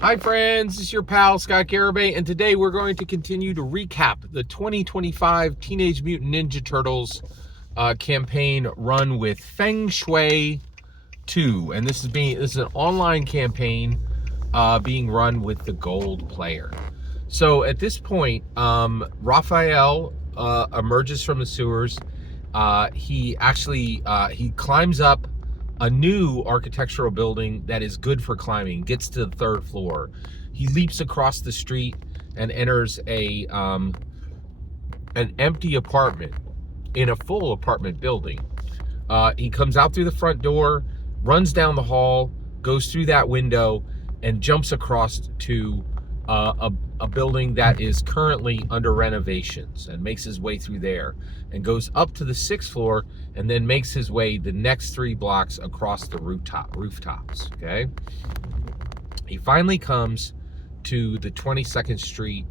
Hi friends, this is your pal Scott Garibay, and today we're going to continue to recap the 2025 Teenage Mutant Ninja Turtles campaign run with Feng Shui 2, and this is an online campaign being run with the gold player. So at this point, Raphael emerges from the sewers. He climbs up a new architectural building that is good for climbing, gets to the third floor. He leaps across the street and enters an empty apartment in a full apartment building. He comes out through the front door, runs down the hall, goes through that window, and jumps across to a building that is currently under renovations, and makes his way through there and goes up to the 6th floor, and then makes his way the next 3 blocks across the rooftops. Okay, he finally comes to the 22nd Street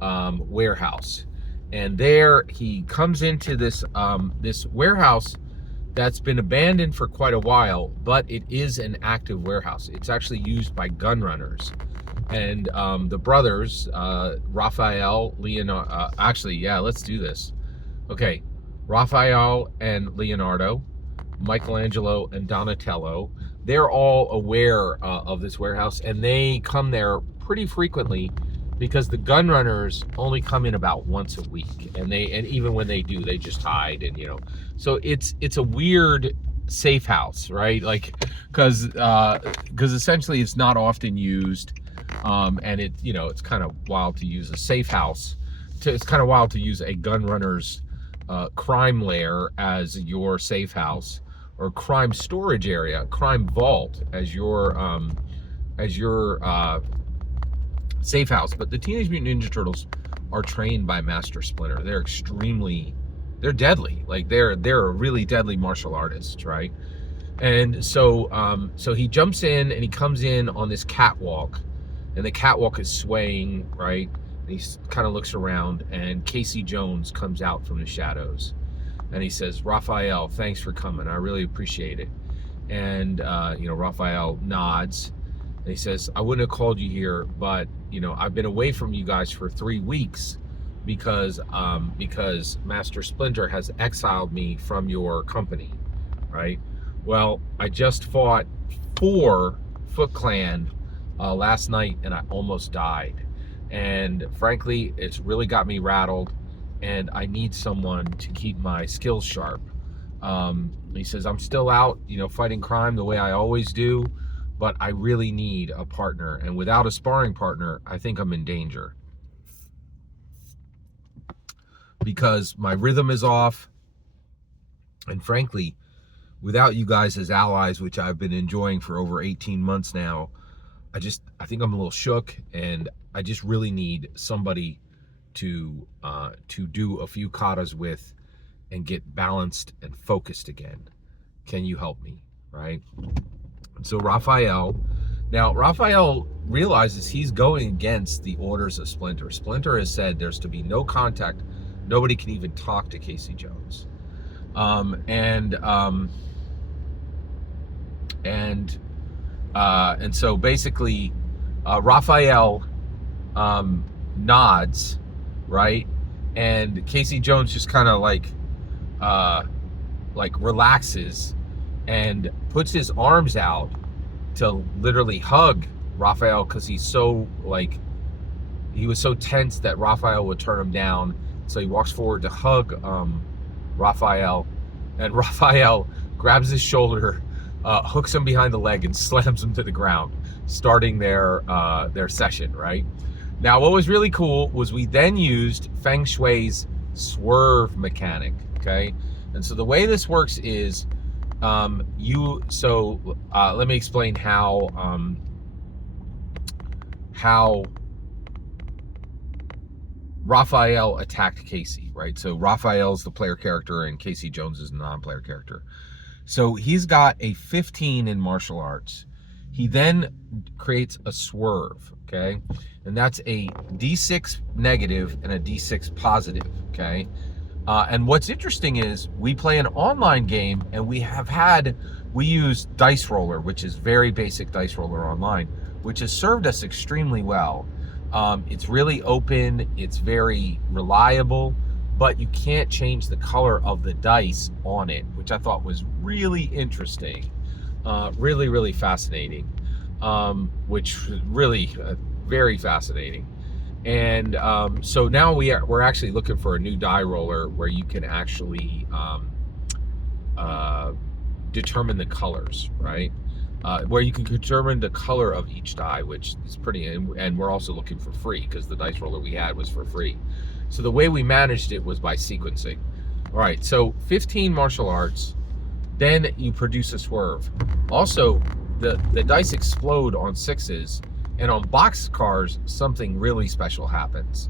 warehouse, and there he comes into this warehouse that's been abandoned for quite a while, but it is an active warehouse. It's actually used by gun runners. And the brothers, Raphael, Leonardo, let's do this. Okay, Raphael and Leonardo, Michelangelo and Donatello, they're all aware of this warehouse, and they come there pretty frequently because the gun runners only come in about once a week, and even when they do, they just hide, and so it's a weird safe house, right? Like, because essentially it's not often used, and it's kind of wild to use a safe house. It's kind of wild to use a gun runner's crime lair as your safe house, or crime storage area, crime vault as your safe house. But the Teenage Mutant Ninja Turtles are trained by Master Splinter. They're deadly. Like, they're a really deadly martial artists, right? And so he jumps in, and he comes in on this catwalk, and the catwalk is swaying, right? And he kind of looks around, and Casey Jones comes out from the shadows, and he says, "Raphael, thanks for coming. I really appreciate it." And Raphael nods, and he says, "I wouldn't have called you here, but I've been away from you guys for 3 weeks because Master Splinter has exiled me from your company, right? Well, I just fought 4 Foot Clan last night, and I almost died. And frankly, it's really got me rattled, and I need someone to keep my skills sharp." He says, "I'm still out, fighting crime the way I always do, but I really need a partner. And without a sparring partner, I think I'm in danger. Because my rhythm is off. And frankly, without you guys as allies, which I've been enjoying for over 18 months now, I think I'm a little shook, and I just really need somebody to do a few katas with and get balanced and focused again. Can you help me?" Right? So Raphael realizes he's going against the orders of Splinter. Splinter has said there's to be no contact. Nobody can even talk to Casey Jones. And so basically, Raphael nods, right? And Casey Jones just kind of like relaxes and puts his arms out to literally hug Raphael, because he was so tense that Raphael would turn him down. So he walks forward to hug Raphael, and Raphael grabs his shoulder, hooks him behind the leg, and slams him to the ground, starting their session, right? Now, what was really cool was we then used Feng Shui's swerve mechanic, okay? And so the way this works is, let me explain how Raphael attacked Casey, right? So Raphael's the player character, and Casey Jones is the non-player character. So he's got a 15 in martial arts. He then creates a swerve, okay? And that's a D6 negative and a D6 positive, okay? And what's interesting is we play an online game, and we use Dice Roller, which is very basic Dice Roller online. which has served us extremely well. It's really open, it's very reliable, but you can't change the color of the dice on it, which I thought was really interesting, really, really fascinating, which really very fascinating. And so now we're actually looking for a new die roller where you can actually determine the colors, right? Where you can determine the color of each die, which is pretty, and we're also looking for free because the dice roller we had was for free. So the way we managed it was by sequencing. All right, so 15 martial arts, then you produce a swerve. Also, the dice explode on 6s, and on box cars, something really special happens.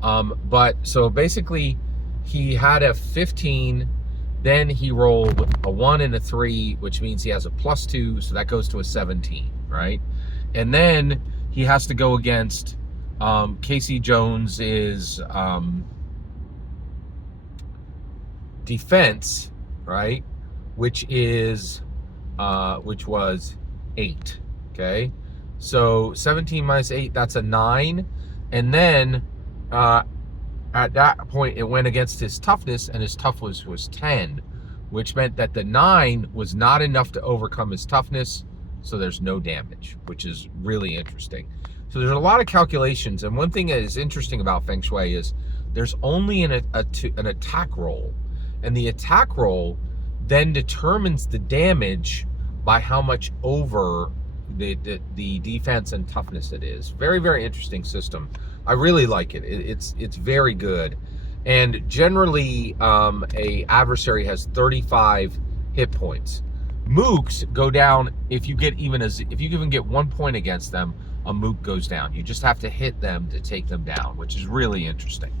But so basically, he had a 15, then he rolled a 1 and a 3, which means he has a +2, so that goes to a 17, right? And then he has to go against Casey Jones's defense, right? Which was 8. Okay, so 17 minus 8, that's a 9, and then at that point it went against his toughness, and his toughness was 10, which meant that the 9 was not enough to overcome his toughness, so there's no damage, which is really interesting. So there's a lot of calculations, and one thing that is interesting about Feng Shui is there's only an attack roll, and the attack roll then determines the damage by how much over the defense and toughness it is. Very, very interesting system. I really like it. It's very good. And generally, a adversary has 35 hit points. Mooks go down if you even get 1 point against them. A mook goes down. You just have to hit them to take them down, which is really interesting.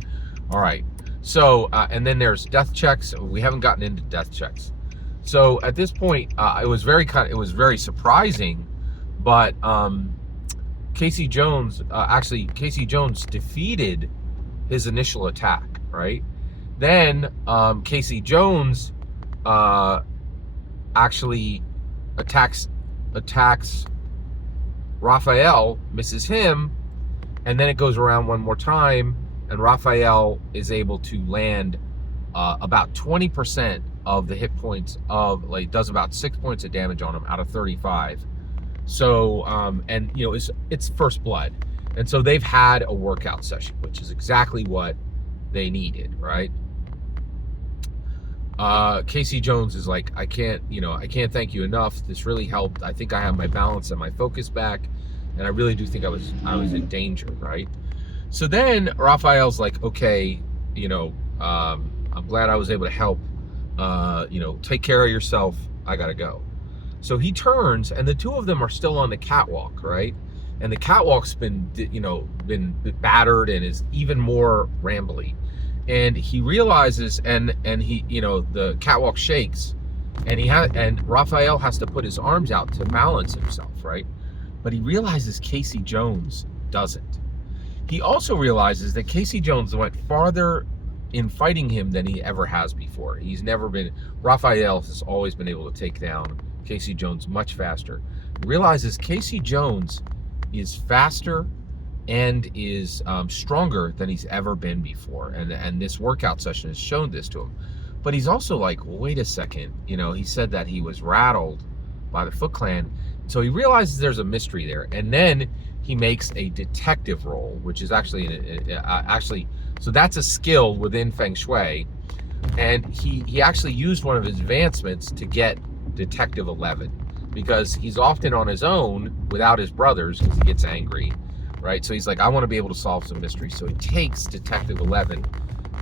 All right. So and then there's death checks. We haven't gotten into death checks. So at this point, it was very surprising, but Casey Jones defeated his initial attack, right? Then Casey Jones actually attacks Raphael, misses him, and then it goes around one more time, and Raphael is able to land about 20% of the hit points of, like, does about 6 points of damage on him out of 35. So and you know, it's first blood, and so they've had a workout session, which is exactly what they needed, right? Casey Jones is like, I can't thank you enough. This really helped. I think I have my balance and my focus back, and I really do think I was in danger, right? So then Raphael's like, okay, I'm glad I was able to help. Take care of yourself. I gotta go. So he turns, and the two of them are still on the catwalk, right? And the catwalk's been battered and is even more rambly. And he realizes, and he, the catwalk shakes, and Raphael has to put his arms out to balance himself, right? But he realizes Casey Jones doesn't. He also realizes that Casey Jones went farther in fighting him than he ever has before. Raphael has always been able to take down Casey Jones much faster. He realizes Casey Jones is faster and is stronger than he's ever been before, and this workout session has shown this to him. But he's also like, well, wait a second, he said that he was rattled by the Foot Clan, so he realizes there's a mystery there, and then he makes a detective roll, which is actually so that's a skill within Feng Shui, and he actually used one of his advancements to get Detective 11, because he's often on his own without his brothers because he gets angry, right? So he's like, I want to be able to solve some mysteries. So he takes Detective 11,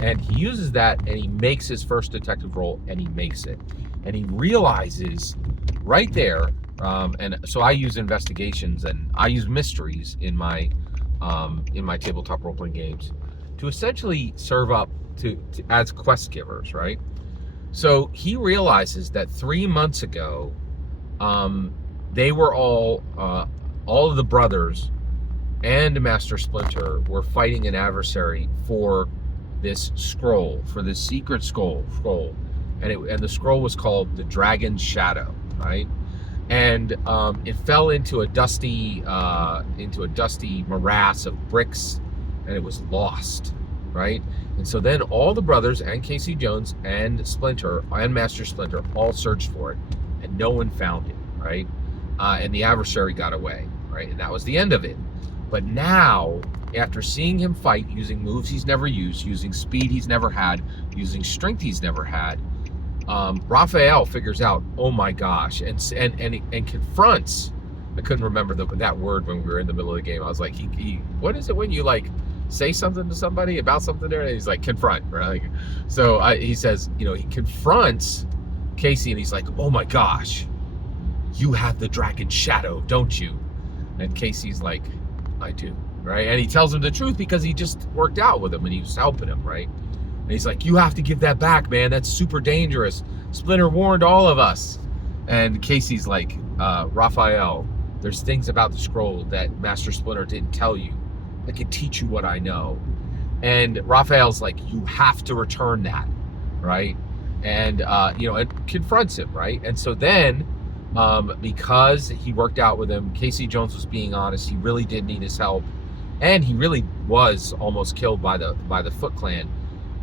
and he uses that, and he makes his first detective roll, and he makes it. And he realizes right there, and so I use investigations and I use mysteries in my tabletop role-playing games to essentially serve up to as quest givers, right? So he realizes that 3 months ago, they were all of the brothers and Master Splinter were fighting an adversary for this scroll, for this secret scroll, and the scroll was called the Dragon's Shadow, right? and it fell into a dusty morass of bricks, and it was lost, right? And so then all the brothers and Casey Jones and Splinter and Master Splinter all searched for it, and no one found it, right? And the adversary got away, right? And that was the end of it. But now, after seeing him fight using moves he's never used, using speed he's never had, using strength he's never had, Raphael figures out, oh my gosh, and confronts. I couldn't remember that word when we were in the middle of the game. I was like, what is it when you like say something to somebody about something there? And he's like, confront, right? So he says, he confronts Casey, and he's like, oh my gosh, you have the dragon shadow, don't you? And Casey's like, I do, right? And he tells him the truth because he just worked out with him and he was helping him, right? And he's like, you have to give that back, man. That's super dangerous. Splinter warned all of us. And Casey's like, Raphael, there's things about the scroll that Master Splinter didn't tell you. I can teach you what I know. And Raphael's like, you have to return that, right? And, and confronts him, right? And so then, because he worked out with him, Casey Jones was being honest. He really did need his help. And he really was almost killed by the Foot Clan.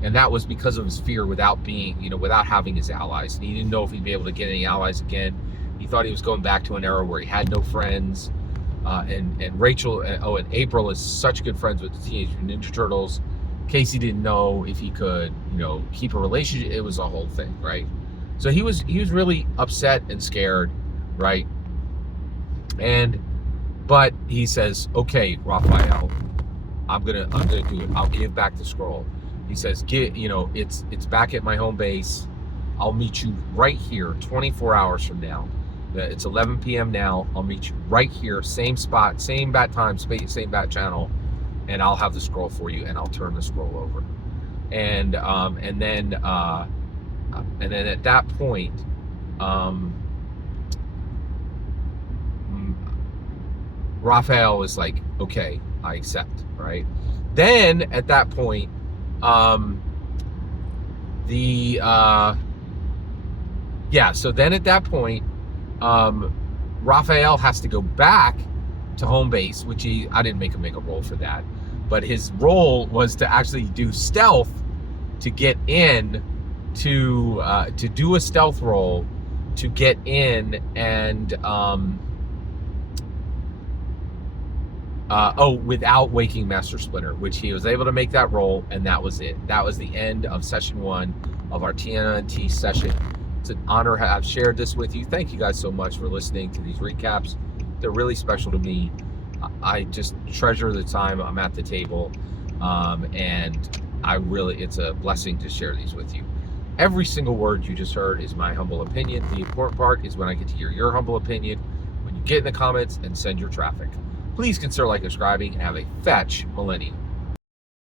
And that was because of his fear without having his allies. And he didn't know if he'd be able to get any allies again. He thought he was going back to an era where he had no friends. And Rachel, and April is such good friends with the Teenage Mutant Ninja Turtles. Casey didn't know if he could, keep a relationship. It was a whole thing, right? So he was really upset and scared, right? But he says, okay, Raphael, I'm gonna do it. I'll give back the scroll. He says, it's back at my home base. I'll meet you right here 24 hours from now. It's 11 p.m. now. I'll meet you right here, same spot, same bat time, same bat channel, and I'll have the scroll for you, and I'll turn the scroll over. And then at that point, Raphael is like, okay, I accept, right? Then at that point, so then at that point, Raphael has to go back to home base, which I didn't make him make a roll for that, but his role was to actually do stealth to get in to do a stealth roll to get in and without waking Master Splinter, which he was able to make that roll, and that was it. That was the end of session 1 of our TNT session. It's an honor to have shared this with you. Thank you guys so much for listening to these recaps. They're really special to me. I just treasure the time I'm at the table, and it's a blessing to share these with you. Every single word you just heard is my humble opinion. The important part is when I get to hear your humble opinion, when you get in the comments and send your traffic. Please consider subscribing and have a fetch millennium.